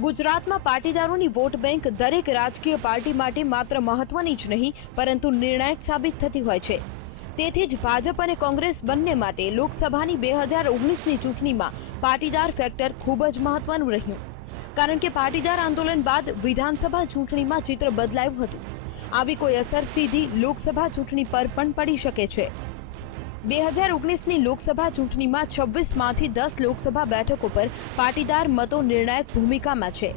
ગુજરાતમાં પાટીદારોની vote bank દરેક રાજકીય પાર્ટી માટે માત્ર મહત્વની જ નહીં, પરંતુ નિર્ણાયક સાબિત થતી હોય છે. તેથી જ ભાજપ અને કોંગ્રેસ બંને માટે લોકસભાની બે હજાર ઓગણીસની ચૂંટણીમાં પાટીદાર ફેક્ટર ખૂબ જ મહત્વનું રહ્યું. કારણ કે પાટીદાર આંદોલન બાદ વિધાનસભા ચૂંટણીમાં ચિત્ર બદલાયું હતું. આવી કોઈ અસર સીધી લોકસભા ચૂંટણી પર પણ પડી શકે છે. બે હજાર ઓગણીસની લોકસભા ચૂંટણીમાં છવ્વીસમાંથી દસ લોકસભા બેઠકો પર પાટીદાર મતો નિર્ણાયક ભૂમિકામાં છે.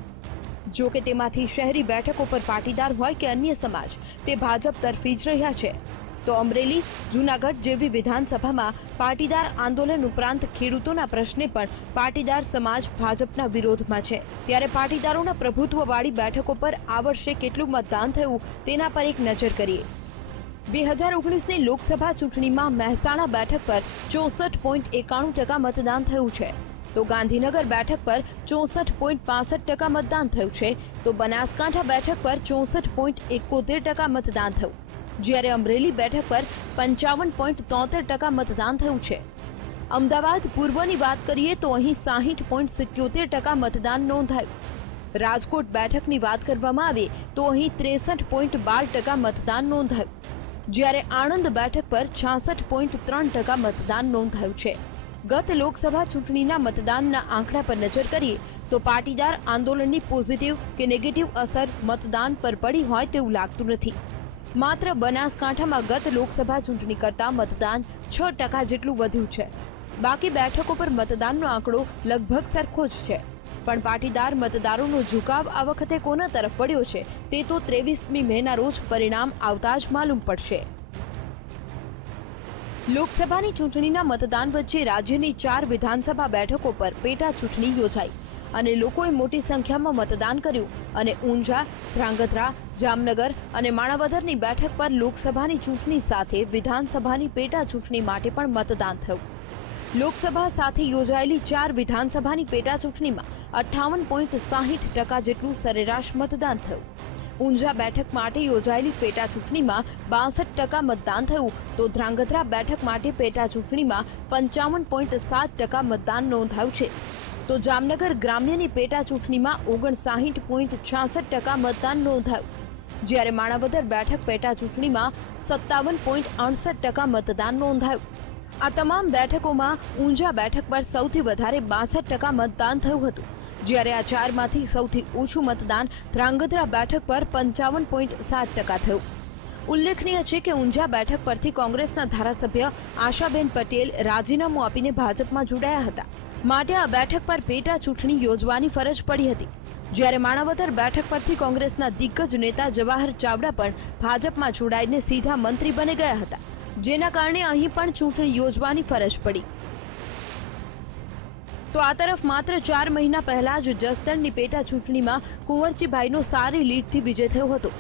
જો કે તેમાંથી શહેરી બેઠકો પર પાટીદાર હોય કે અન્ય સમાજ, તે ભાજપ તરફી જ રહ્યા છે. તો અમરેલી, જૂનાગઢ જેવી વિધાનસભામાં પાટીદાર આંદોલન ઉપરાંત ખેડૂતોના પ્રશ્ને પણ પાટીદાર સમાજ ભાજપના વિરોધમાં છે. ત્યારે પાટીદારોના પ્રભુત્વવાળી બેઠકો પર આ વર્ષે કેટલું મતદાન થયું તેના પર એક નજર કરીએ. બે હજાર ઓગણીસની લોકસભા ચૂંટણીમાં મહેસાણા બેઠક પર ચોસઠ પોઈન્ટ એકાણું ટકા મતદાન થયું છે. તો ગાંધીનગર બેઠક પર ચોસઠ પોઈન્ટ પાસઠ ટકા મતદાન થયું છે. તો બનાસકાંઠા બેઠક પર ચોસઠ પોઈન્ટ એકોતેર ટકા મતદાન થયું. જ્યારે અમરેલી બેઠક પર પંચાવન પોઈન્ટ તોતેર ટકા મતદાન થયું છે. અમદાવાદ પૂર્વની વાત કરીએ તો અહીં સાહીઠ પોઈન્ટ સિત્યોતેર ટકા મતદાન નોંધાયું. રાજકોટ બેઠકની વાત કરવામાં આવે તો અહીં ત્રેસઠ પોઈન્ટ બાર ટકા મતદાન નોંધાયું. જ્યારે આણંદ બેઠક પર છાસઠ પોઈન્ટ ત્રણ ટકા મતદાન નોંધાયું છે. ગત લોકસભા ચૂંટણીના મતદાનના આંકડા પર નજર કરીએ તો પાટીદાર આંદોલનની પોઝિટિવ કે નેગેટિવ અસર મતદાન પર પડી હોય તેવું લાગતું નથી. માત્ર બનાસકાંઠામાં ગત લોકસભા ચૂંટણી કરતાં મતદાન છ ટકા જેટલું વધ્યું છે. બાકી બેઠકો પર મતદાનનો આંકડો લગભગ સરખો જ છે. પણ પાટીદાર મતદારોનો ઝુકાવ આ વખતે કોના તરફ પડ્યો છે? તે તો ત્રેવીસમી મેના રોજ પરિણામ આવતા જ માલુમ પડશે. લોકસભાની ચૂંટણીના મતદાન વચ્ચે રાજ્યની ચાર વિધાનસભા બેઠકો પર પેટા ચૂંટણી યોજાઈ અને લોકોએ મોટી સંખ્યામાં મતદાન કર્યું અને ઊંઝા, ધ્રાંગધ્રા, જામનગર અને માણાવદરની બેઠક પર લોકસભાની ચૂંટણી સાથે વિધાનસભાની પેટા ચૂંટણી માટે પણ મતદાન થયું. લોકસભા સાથે યોજાયેલી ચાર વિધાનસભાની પેટા ચૂંટણીમાં અઠ્ઠાવન પોઈન્ટ સાહીઠ ટકા જેટલું સરેરાશ મતદાન થયું. ઊંઝા બેઠક માટે યોજાયેલી પેટા ચૂંટણીમાં બાસઠ ટકા મતદાન થયું તો ધ્રાંગધ્રા બેઠક માટે પેટા ચૂંટણીમાં પંચાવન પોઈન્ટ સાત ટકા મતદાન નોંધાયું છે. તો જામનગર ગ્રામ્યની પેટા ચૂંટણીમાં ઓગણસાહીઠ પોઈન્ટ છાસઠ ટકા મતદાન નોંધાયું. જ્યારે માણાવદર બેઠક પેટા ચૂંટણીમાં સત્તાવન પોઈન્ટ અડસઠ ટકા મતદાન નોંધાયું. આ તમામ બેઠકોમાં ઊંઝા બેઠક પર સૌથી વધારે બાસઠ ટકા મતદાન થયું હતું. જ્યારે આ ચારમાંથી સૌથી ઓછું મતદાન ધ્રાંગધ્રા બેઠક પર પંચાવન પોઈન્ટ સાત ટકા થયું. ઉલ્લેખનીય છે કે ઊંઝા બેઠક પરથી કોંગ્રેસના ધારાસભ્ય આશાબેન પટેલ રાજીનામું આપીને ભાજપમાં જોડાયા હતા. માટે આ બેઠક પર પેટા ચૂંટણી યોજવાની ફરજ પડી હતી. જ્યારે માણાવદર બેઠક પરથી કોંગ્રેસના દિગ્ગજ નેતા જવાહર ચાવડા પણ ભાજપમાં જોડાઈને સીધા મંત્રી બની ગયા હતા. જેના કારણે અહીં પણ ચૂંટણી યોજવાની ફરજ પડી. તો આ તરફ માત્ર ચાર મહિના પહેલા જ જસદણની પેટા ચૂંટણીમાં કુંવરજીભાઈનો સારી લીડથી વિજય થયો હતો.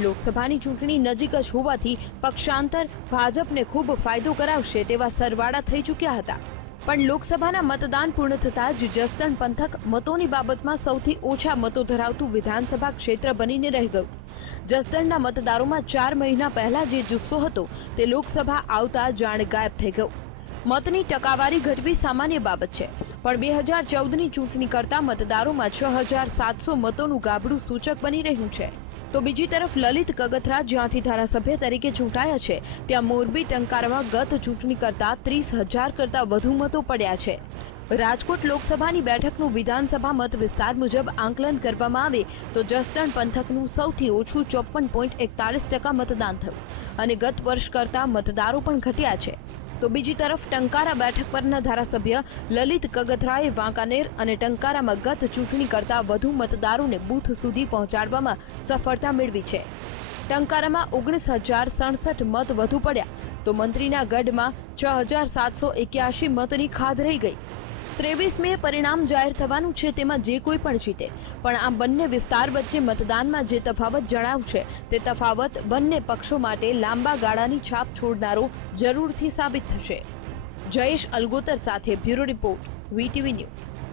લોકસભાની ચૂંટણી નજીક જ હોવાથી પક્ષાંતર ભાજપને ખૂબ ફાયદો કરાવશે તેવા સરવાળા થઈ ચૂક્યા હતા. પણ લોકસભાના મતદાન પૂર્ણ થતાં જ જસદણ પંથક મતોની બાબતમાં સૌથી ઓછા મતો ધરાવતું વિધાનસભા ક્ષેત્ર બનીને રહી ગયું. જસદણના મતદારોમાં ચાર મહિના પહેલા જે જુસ્સો હતો તે લોકસભા આવતા જાણ ગાયબ થઈ ગયો. મતની ટકાવારી ઘટવી સામાન્ય બાબત છે. પણ બે હજાર ચૌદની ચૂંટણી કરતા મતદારોમાં છ હજાર સાતસો મતોનું ગાબડું સૂચક બની રહ્યું છે. તો બીજી તરફ લલિત કગથરા જ્યાંથી ધારાસભ્ય તરીકે ચૂંટાયા છે, ત્યાં મોરબી ટંકારમાં ગત ચૂંટણી કરતા ત્રીસ હજાર કરતા વધુ મતો પડ્યા છે. રાજકોટ લોકસભાની બેઠકનું વિધાનસભા મત વિસ્તાર મુજબ આંકલન કરવામાં આવે તો જસદણ પંથકનું સૌથી ઓછું ચોપન પોઈન્ટ એકતાલીસ ટકા મતદાન થયું. અને ગત વર્ષ કરતા મતદારો પણ ઘટ્યા છે. તો બીજી તરફ ટંકારા બેઠક પરના ધારાસભ્ય લલિત કગથરાએ વાંકાનેર અને ટંકારામાં ગત ચૂંટણી કરતા વધુ મતદારોને બૂથ સુધી પહોંચાડવામાં સફળતા મેળવી છે. ટંકારામાં ઓગણીસ હજાર સડસઠ મત વધુ પડ્યા. તો મંત્રીના ગઢમાં છ હજાર સાતસો એક્યાસી મતની ખાધ રહી ગઈ. ત્રેવીસ મે પરિણામ જાહેર થવાનું છે, તેમાં જે કોઈ પણ જીતે. પણ આ બંને વિસ્તાર વચ્ચે મતદાનમાં જે તફાવત જણાવ છે, તે તફાવત બંને પક્ષો માટે લાંબા ગાળાની છાપ છોડનારો જરૂરથી સાબિત થશે. જયેશ અલગોતર સાથે બ્યુરો રિપોર્ટ, વીટીવી ન્યૂઝ.